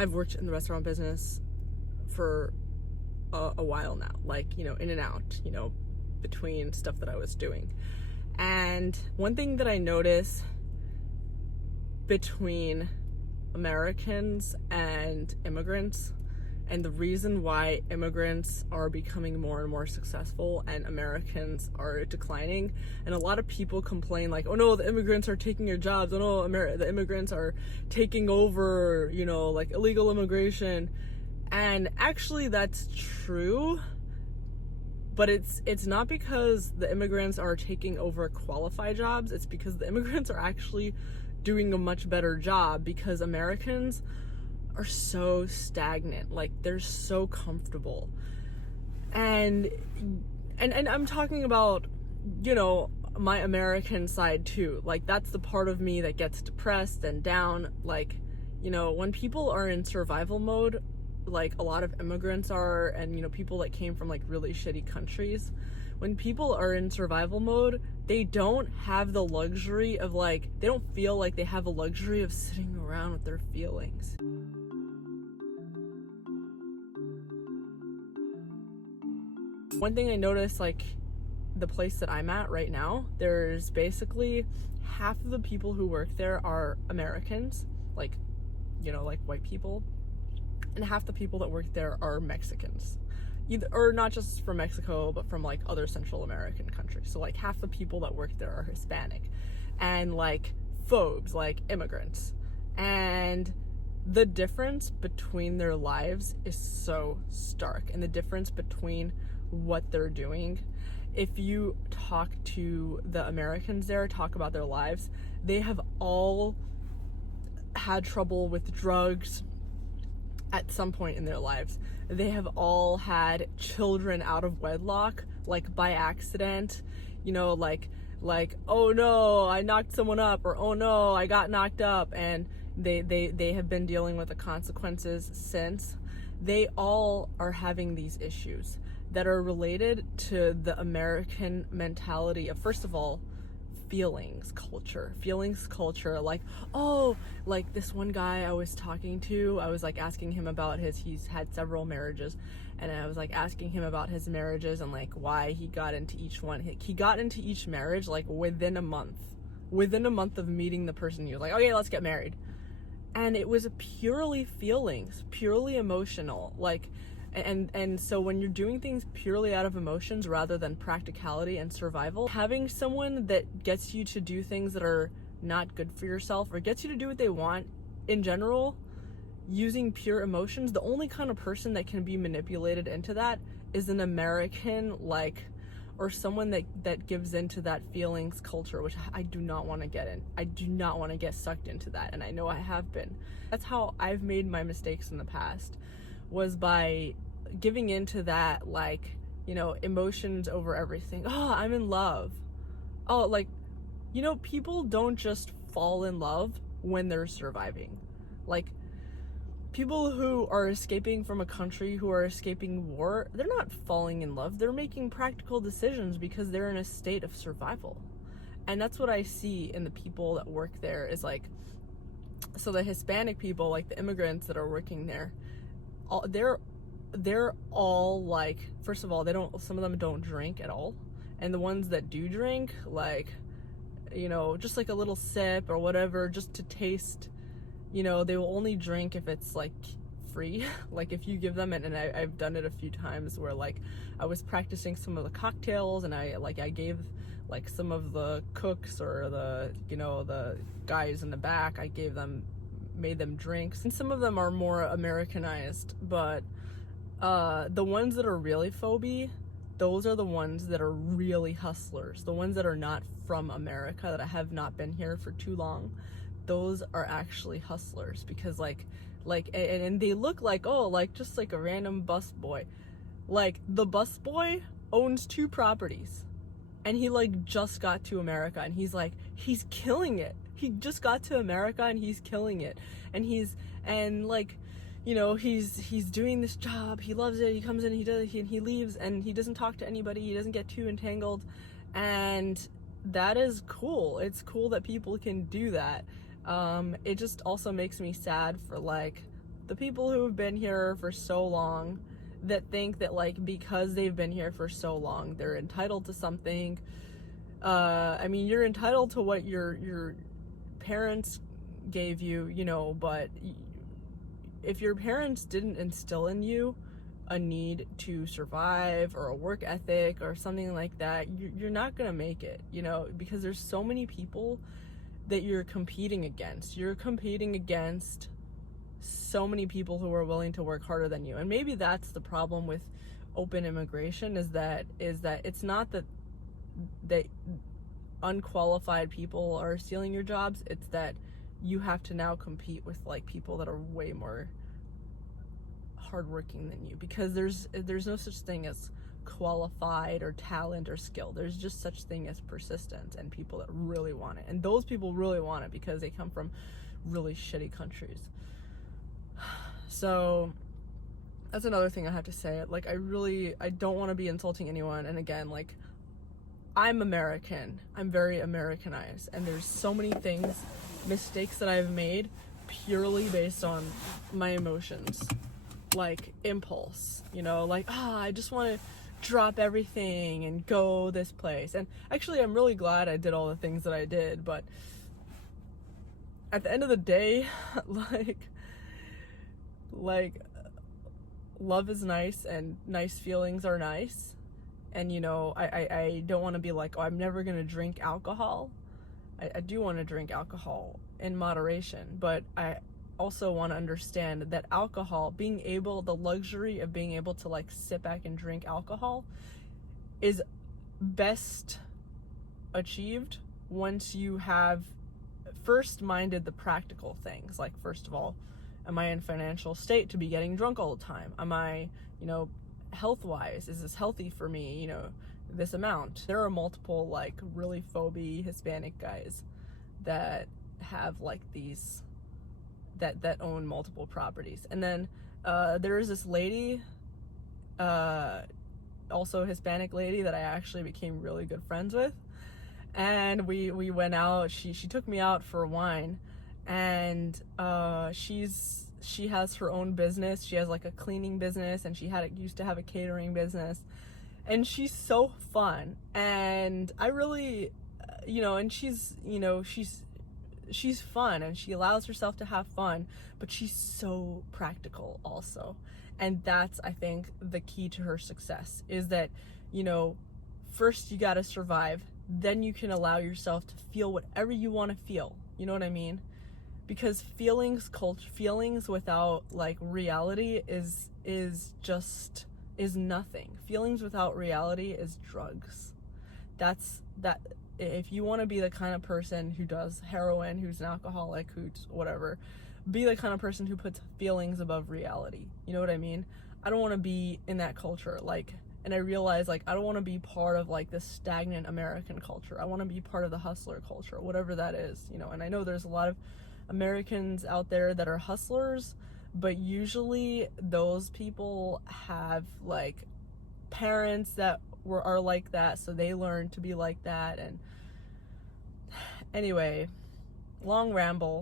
I've worked in the restaurant business for a while now, like, you know, in and out, you know, between stuff that I was doing. And one thing that I notice between Americans and immigrants, and the reason why immigrants are becoming more and more successful and Americans are declining, and a lot of people complain like, oh no, the immigrants are taking your jobs, oh no, the immigrants are taking over, you know, like illegal immigration. And actually that's true, but it's not because the immigrants are taking over qualified jobs. It's because the immigrants are actually doing a much better job, because Americans are so stagnant, like they're so comfortable. And I'm talking about, you know, my American side too. Like that's the part of me that gets depressed and down. Like, you know, when people are in survival mode, like a lot of immigrants are, and you know, people that came from like really shitty countries, when people are in survival mode, they don't have the luxury of like, they don't feel like they have a luxury of sitting around with their feelings. One thing I noticed, like the place that I'm at right now, there's basically half of the people who work there are Americans, like, you know, like white people, and half the people that work there are Mexicans. Or not just from Mexico, but from like other Central American countries. So like half the people that work there are Hispanic, and like phobes, like immigrants. And the difference between their lives is so stark, and the difference between what they're doing. If you talk to the Americans there, talk about their lives, they have all had trouble with drugs at some point in their lives. They have all had children out of wedlock, like by accident, you know, like, oh no, I knocked someone up, or oh no, I got knocked up, and they have been dealing with the consequences since. They all are having these issues that are related to the American mentality of, first of all, feelings culture. Like, oh, like this one guy I was talking to, I was like asking him about he's had several marriages, and I was like asking him about his marriages and like why he got into each one. He got into each marriage like within a month of meeting the person. He was like, okay, let's get married. And it was purely feelings, purely emotional, like, and so when you're doing things purely out of emotions rather than practicality and survival, having someone that gets you to do things that are not good for yourself, or gets you to do what they want in general, using pure emotions, the only kind of person that can be manipulated into that is an American, like, or someone that gives into that feelings culture, which I do not want to get in. I do not want to get sucked into that, and I know I have been. That's how I've made my mistakes in the past, was by giving into that, like, you know, emotions over everything. Oh, I'm in love. Oh, like, you know, people don't just fall in love when they're surviving. Like, people who are escaping from a country, who are escaping war, they're not falling in love. They're making practical decisions because they're in a state of survival. And that's what I see in the people that work there, is like, so the Hispanic people, like the immigrants that are working there, they're all like, first of all, some of them don't drink at all, and the ones that do drink, like, you know, just like a little sip or whatever, just to taste, you know, they will only drink if it's like free. Like if you give them it, and I've done it a few times where like I was practicing some of the cocktails, and I gave like some of the cooks or the, you know, the guys in the back, made them drinks, and some of them are more Americanized, but the ones that are really phobie, those are the ones that are really hustlers. The ones that are not from America, that have not been here for too long, those are actually hustlers, because like and they look like, oh, like just like a random bus boy. Like the bus boy owns 2 properties, and he like just got to America, and he's killing it. He just got to America and he's killing it, and like, you know, he's doing this job, he loves it, he comes in, he leaves, and he doesn't talk to anybody, he doesn't get too entangled, and that is cool. It's cool that people can do that. It just also makes me sad for like the people who have been here for so long, that think that like because they've been here for so long they're entitled to something. I mean, you're entitled to what your parents gave you, you know, but if your parents didn't instill in you a need to survive or a work ethic or something like that, you're not gonna make it, you know, because there's so many people that you're competing against. You're competing against so many people who are willing to work harder than you. And maybe that's the problem with open immigration, is that it's not that unqualified people are stealing your jobs, it's that you have to now compete with like people that are way more hardworking than you, because there's no such thing as qualified or talent or skill. There's just such thing as persistence and people that really want it, and those people really want it because they come from really shitty countries. So that's another thing I have to say. Like, I don't want to be insulting anyone, and again, like, I'm American. I'm very Americanized, and there's so many mistakes that I've made purely based on my emotions, like impulse, you know, like, I just want to drop everything and go this place. And actually, I'm really glad I did all the things that I did, but at the end of the day, like love is nice and nice feelings are nice. And, you know, I don't want to be like, I'm never going to drink alcohol. I do want to drink alcohol in moderation, but I also want to understand that alcohol, the luxury of being able to like sit back and drink alcohol is best achieved once you have first minded the practical things. Like, first of all, am I in financial state to be getting drunk all the time? Am I, you know, health-wise, is this healthy for me, you know, this amount? There are multiple like really phoby Hispanic guys that have like these that own multiple properties. And then there is this lady, also a Hispanic lady, that I actually became really good friends with, and we went out. She took me out for wine, and she has her own business. She has like a cleaning business, and she used to have a catering business, and she's so fun. And I really, you know, and she's fun, and she allows herself to have fun, but she's so practical also. And that's, I think, the key to her success, is that, you know, first you got to survive, then you can allow yourself to feel whatever you want to feel. You know what I mean? Because feelings without like reality is nothing. Feelings without reality is drugs. That's that. If you want to be the kind of person who does heroin, who's an alcoholic, who's whatever, be the kind of person who puts feelings above reality. You know what I mean? I don't want to be in that culture. Like, and I realize, like, I don't want to be part of like this stagnant American culture. I want to be part of the hustler culture, whatever that is, you know. And I know there's a lot of Americans out there that are hustlers, but usually those people have like parents that are like that, so they learn to be like that. And anyway, long ramble.